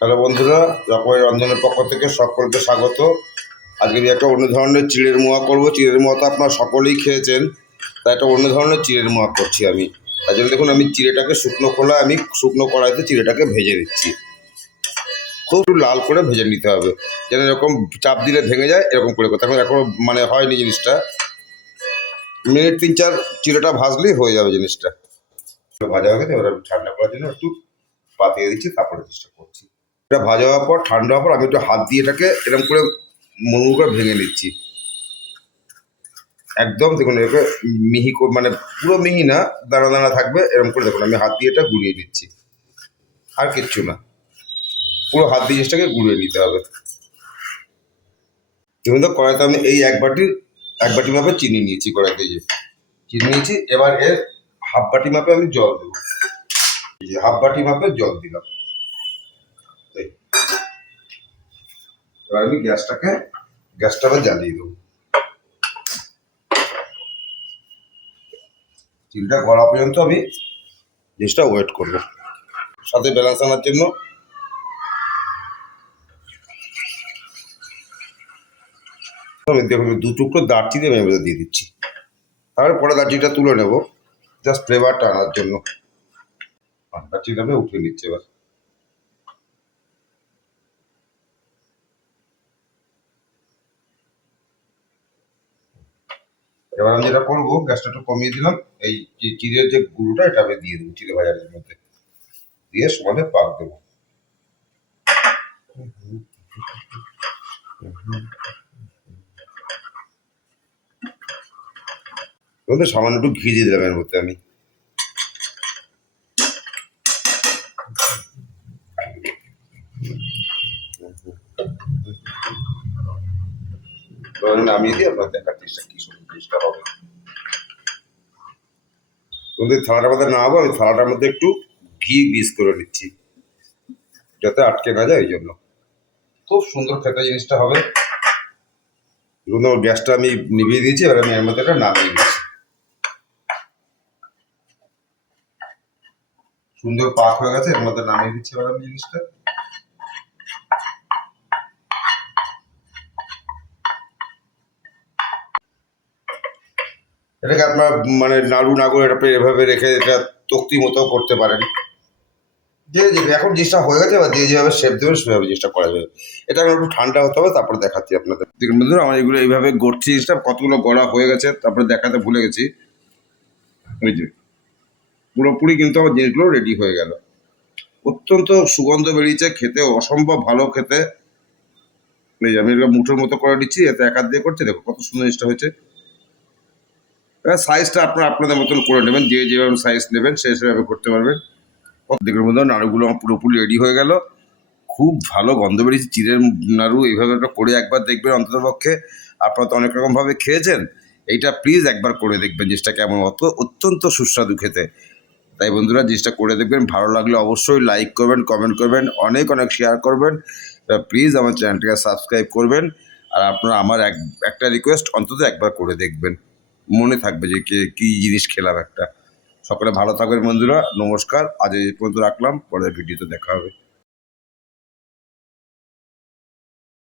Hello বন্ধুরা, জকবাই রন্ধনের পক্ষ থেকে সকলকে স্বাগত। আজকে আমি একটা অন্য ধরনের চিড়ের মোয়া করবো। চিড়ের মোয়া তো আপনারা সকলেই খেয়েছেন, তাই একটা অন্য ধরনের চিড়ের মোয়া করছি আমি। তাই জন্য দেখুন, আমি চিড়েটাকে শুকনো কড়াইতে চিড়েটাকে ভেজে দিচ্ছি। খুব লাল করে ভেজে নিতে হবে, যেন এরকম চাপ দিলে ভেঙে যায় এরকম করে করতে। এখন মানে হয়নি জিনিসটা, মিনিট 3-4 চিড়েটা ভাজলেই হয়ে যাবে জিনিসটা। ভাজা হয়ে গেছে, এবার আমি ঠান্ডা করার জন্য একটু পাতিয়ে দিচ্ছি, তারপরে চেষ্টা করছি। এটা ভাজা হওয়ার পর, ঠান্ডা হওয়ার পর আমি একটু হাত দিয়ে এটাকে এরকম করে মুড়মুড় করে ভেঙে নিচ্ছি। একদম দেখুন, এটাকে মিহি মানে পুরো মিহি না, দানা দানা থাকবে এরকম করে। দেখুন আমি হাত দিয়ে এটা গুঁড়িয়ে নিচ্ছি, আর কিচ্ছু না, পুরো হাত দিয়ে জিনিসটাকে গুঁড়িয়ে নিতে হবে। দেখুন তো, কড়াইতে আমি এই এক বাটি মাপে চিনি নিয়েছি। কড়াইতে যে চিনি নিয়েছি, এবার এর হাফ বাটি মাপে আমি জল দেবো। এই যে হাফ বাটি মাপে জল দিলাম। এবার আমি গ্যাসটা আবার জ্বালিয়ে দেবো। চিনিটা গলা পর্যন্ত আমি জিনিসটা ওয়েট করবো। সাথে ব্যালেন্স আনার জন্য আমি দেখুন 2 টুকরো দারচিনি আমি এবার দিয়ে দিচ্ছি। তারপরে দারচিনিটা তুলে নেব, জাস্ট ফ্লেভারটা আনার জন্য। দারচিনিটা আমি উঠিয়ে নিচ্ছি এবার। এবার আমি যেটা করবো, গ্যাসটা একটু কমিয়ে দিলাম। এই যে চিড়ের যে গুঁড়োটা, এটা আমি দিয়ে দেবো চিড়ে ভাজার মধ্যে, দিয়ে সমানে পাক দেবো। সামান্য একটু ঘি দিয়ে দিলাম এর মধ্যে আমি। নামিয়ে দিয়ে আপনার দেখার চেষ্টা কি সুন্দর জিনিসটা হবে। তোমাদের থালাটার মধ্যে নামাবো, আমি থালাটার মধ্যে একটু ঘি গ্রিস করে নিচ্ছি, যাতে আটকে না যায়। এই জন্য খুব সুন্দর খেতে জিনিসটা হবে। গ্যাসটা আমি নিভিয়ে দিয়েছি, এবার আমি এর মধ্যে একটা নামিয়ে দিচ্ছি। সুন্দর পাক হয়ে গেছে, এর মধ্যে নামিয়ে দিচ্ছি এবার আমি জিনিসটা। এটাকে আপনার মানে নাড়ু না করে এটা এভাবে রেখে এটা তক্তি মতো করতে পারেন। যে এখন জিনিসটা হয়ে গেছে, এবার দিয়ে যেভাবে শেপ দেবেন সেভাবে জিনিসটা করা যাবে। এটা এখন একটু ঠান্ডা হতে হবে, তারপরে দেখাচ্ছি আপনাদের। দেখুন বন্ধুরা, আমার এগুলো এইভাবে গড়ছি, জিনিসটা কতগুলো গড়া হয়ে গেছে, তারপরে দেখাতে ভুলে গেছি। ওই যে পুরোপুরি কিন্তু আমার জিনিসগুলো রেডি হয়ে গেল। অত্যন্ত সুগন্ধ বেরিয়েছে, খেতে অসম্ভব ভালো খেতে। এই যে আমি এটা মুঠোর মতো করে দিচ্ছি, এতে এক হাত দিয়ে করছে, দেখো কত সুন্দর জিনিসটা হয়েছে। এবার সাইজটা আপনারা আপনাদের মতন করে নেবেন, যে যেভাবে সাইজ নেবেন সে সেভাবে করতে পারবেন। দেখুন বন্ধুরা, নাড়ুগুলো আমার পুরোপুরি রেডি হয়ে গেল। খুব ভালো গন্ধ বেরিয়েছে চিড়ের নাড়ু। এইভাবে একটা করে একবার দেখবেন অন্ততপক্ষে। আপনারা তো অনেক রকমভাবে খেয়েছেন, এইটা প্লিজ একবার করে দেখবেন জিনিসটা কেমন। অত্যন্ত সুস্বাদু খেতে। তাই বন্ধুরা, জিনিসটা করে দেখবেন। ভালো লাগলে অবশ্যই লাইক করবেন, কমেন্ট করবেন, অনেক অনেক শেয়ার করবেন। প্লিজ আমার চ্যানেলটাকে সাবস্ক্রাইব করবেন। আর আপনারা আমার একটা রিকোয়েস্ট, অন্তত একবার করে দেখবেন, মনে থাকবে যে কী জিনিস খেলাম একটা। সকলে ভালো থাকবেন বন্ধুরা, নমস্কার। আজ এই পর্যন্ত রাখলাম, পরের ভিডিওতে দেখা হবে।